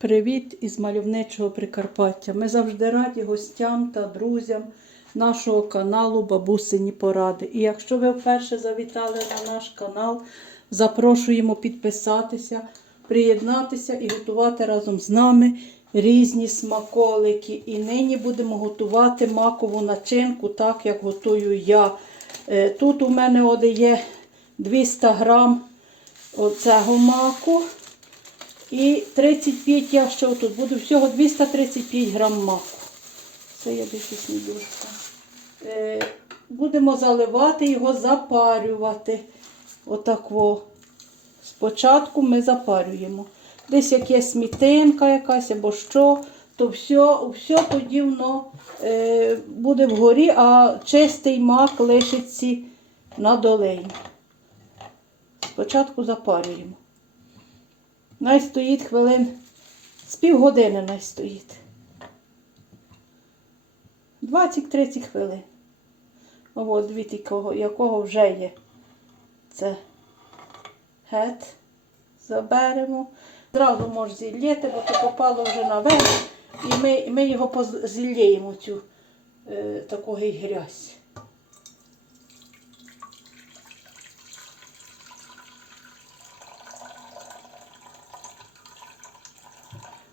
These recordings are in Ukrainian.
Привіт із мальовничого Прикарпаття. Ми завжди раді гостям та друзям нашого каналу Бабусині Поради. І якщо ви вперше завітали на наш канал, запрошуємо підписатися, приєднатися і готувати разом з нами різні смаколики. І нині будемо готувати макову начинку, так як готую я. Е, Тут у мене є 200 грам оцього маку. І 35 я ще тут буду всього 235 грам маку. Це я більше снідушка. Е, будемо заливати його, запарювати. Отакво. Спочатку ми запарюємо. Десь як є смітинка якась або що, то все, все тоді воно е, буде вгорі, а чистий мак лишиться на долині. Спочатку запарюємо. Най стоїть хвилин з півгодини най стоїть. 20-30 хвилин. Ось дивіться, якого, якого вже є. Це гет. Заберемо. Зразу можеш зілляти, бо це попало вже наверх. І ми, ми його позіллєємо, цю е, таку грязь.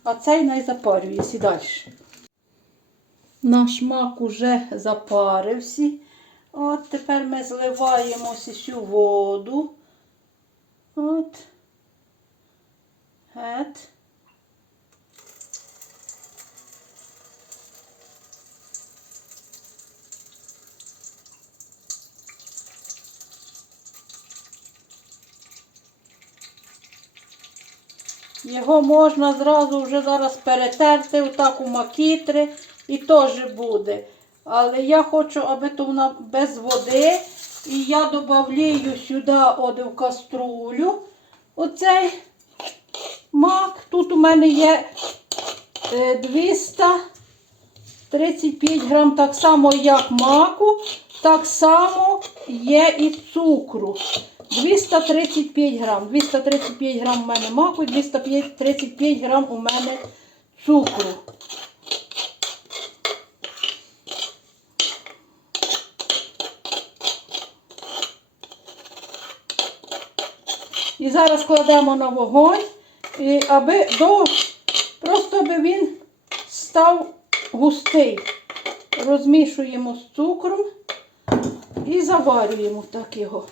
А цей найзапарюється далі. Наш мак уже запарився. От тепер ми зливаємо всю воду. От. Гет. Його можна зразу вже зараз перетерти отак у макітри і теж буде. Але я хочу, аби то вона без води. І я додаю сюди от в каструлю оцей мак. Тут у мене є е, 235 грам, так само як маку, так само є і цукру. 235 грам. 235 грам у мене маку, 235 грам у мене цукру. І зараз кладемо на вогонь, аби до, просто аби він став густий. Розмішуємо з цукром і заварюємо так його.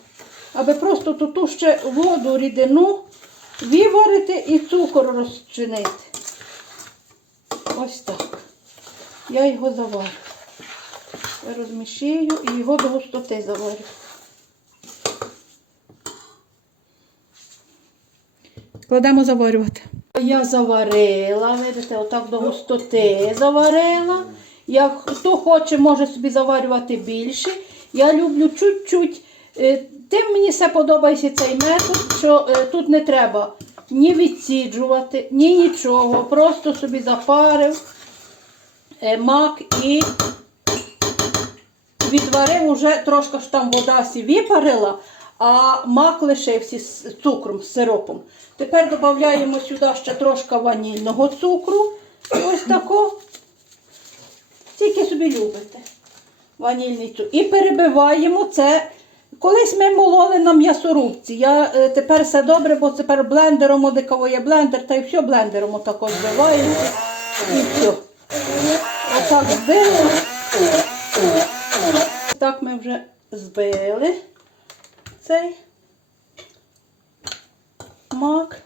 Аби просто тут ще воду рідину виварити і цукор розчинити. Ось так. Я його заварю. Я розмішую і його до густоти заварю. Кладемо заварювати. Я заварила, видите, отак до густоти заварила. Як хто хоче, може собі заварювати більше. Я люблю чуть-чуть. Тим мені все подобається цей метод, що е, тут не треба ні відсіджувати, ні нічого. Просто собі запарив е, мак і відварив уже трошки ж там вода сі випарила, а мак лишився з цукром, з сиропом. Тепер додаємо сюди ще трошки ванільного цукру. Ось тако. Тільки собі любите. Ванільний цукор. І перебиваємо це. Колись ми мололи на м'ясорубці. Я е, тепер все добре, бо тепер блендером одиково є блендер, та й все блендером отако збиваємо. І все. Отак збили. Так ми вже збили цей мак.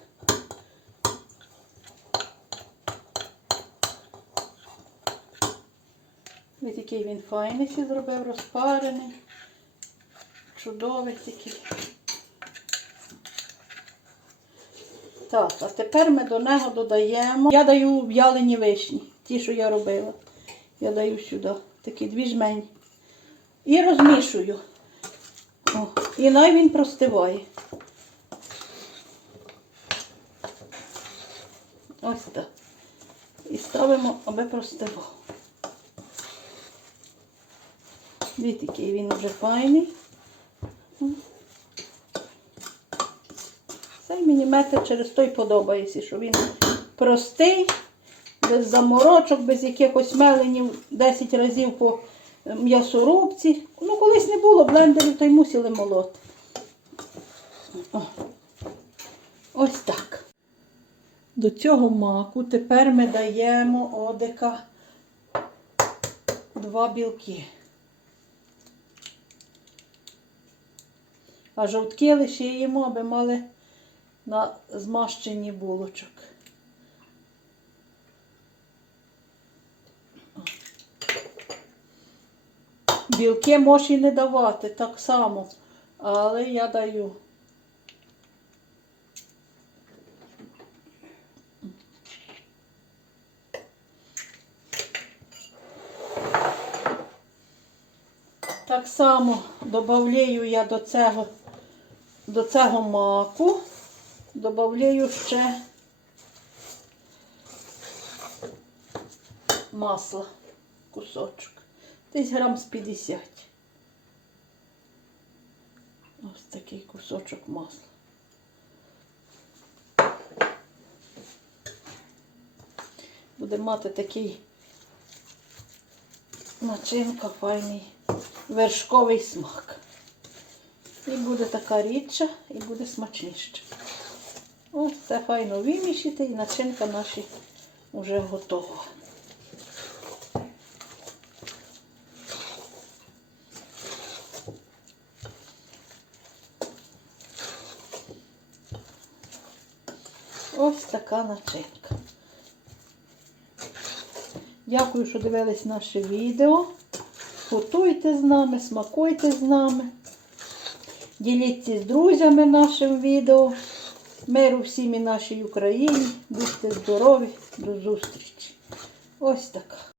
Ось який він файний зробив, розпарений. Чудовий такий. Так, а тепер ми до нього додаємо. Я даю в'ялені вишні, ті, що я робила. Я даю сюди. Такі дві жмені. І розмішую. О, і най він простиває. Ось так. І ставимо, аби простивав. Дивіться, який він вже файний. Цей мені через той подобається, що він простий, без заморочок, без якихось меленів 10 разів по м'ясорубці. Ну, колись не було блендерів, то й мусили молоти. О. Ось так. До цього маку тепер ми даємо одика два білки. А жовтки лишаємо, аби мали на змащенні булочок. Білки можеш і не давати так само, але я даю. Так само додаю я до цього, до цього маку, додаю ще масла, кусочок. Десь грам з 50. Ось такий кусочок масла. Буде мати такий начинка файний вершковий смак. І буде така рідша, і буде смачніша. Ось це файно вимішити і начинка наша вже готова. Ось така начинка. Дякую, що дивились наше відео. Готуйте з нами, смакуйте з нами. Діліться з друзями нашим відео. Миру всім і нашій Україні. Будьте здорові, до зустрічі. Ось така.